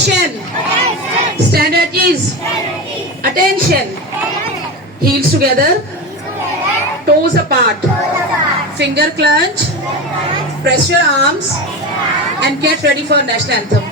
Attention. Standard is attention. Heels together. Toes apart. Finger clench. Press your arms and get ready for national anthem.